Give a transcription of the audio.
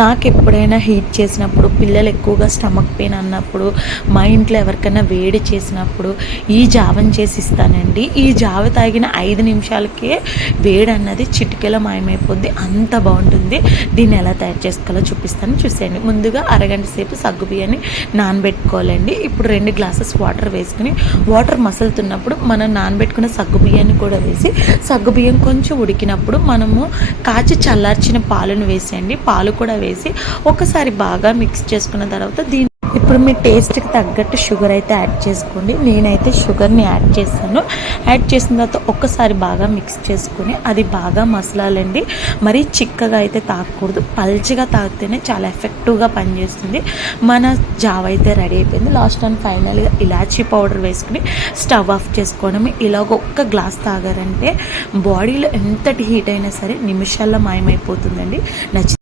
నాకు ఎప్పుడైనా హీట్ చేసినప్పుడు, పిల్లలు ఎక్కువగా స్టమక్ పెయిన్ అన్నప్పుడు, మా ఇంట్లో ఎవరికైనా వేడి చేసినప్పుడు ఈ జావని చేసి ఇస్తానండి. ఈ జావ తాగిన 5 నిమిషాలకే వేడి అన్నది చిటికెలో మాయమైపోద్ది. అంత బాగుంటుంది. దీన్ని ఎలా తయారు చేసుకోవాలో చూపిస్తాను, చూసేయండి. ముందుగా అరగంట సేపు సగ్గు బియ్యాన్ని నానబెట్టుకోవాలండి. ఇప్పుడు 2 గ్లాసెస్ వాటర్ వేసుకుని, వాటర్ మసులుతున్నప్పుడు మనం నానబెట్టుకున్న సగ్గు బియ్యాన్ని కూడా వేసి, సగ్గు బియ్యం కొంచెం ఉడికినప్పుడు మనము కాచి చల్లార్చిన పాలను వేసేయండి. పాలు కూడా వేసి ఒకసారి బాగా మిక్స్ చేసుకున్న తర్వాత ఇప్పుడు మీ టేస్ట్కి తగ్గట్టు షుగర్ అయితే యాడ్ చేసుకోండి. నేనైతే షుగర్ని యాడ్ చేశాను. యాడ్ చేసిన తర్వాత ఒక్కసారి బాగా మిక్స్ చేసుకుని అది బాగా మసలాలండి. మరీ చిక్కగా అయితే తాగకూడదు, పల్చగా తాగితేనే చాలా ఎఫెక్టివ్గా పనిచేస్తుంది. మన జావ అయితే రెడీ అయిపోయింది. లాస్ట్ అండ్ ఫైనల్గా ఇలాచీ పౌడర్ వేసుకుని స్టవ్ ఆఫ్ చేసుకోవడం. ఇలాగ ఒక్క గ్లాస్ తాగారంటే బాడీలో ఎంతటి హీట్ అయినా సరే నిమిషాల్లో మాయమైపోతుందండి.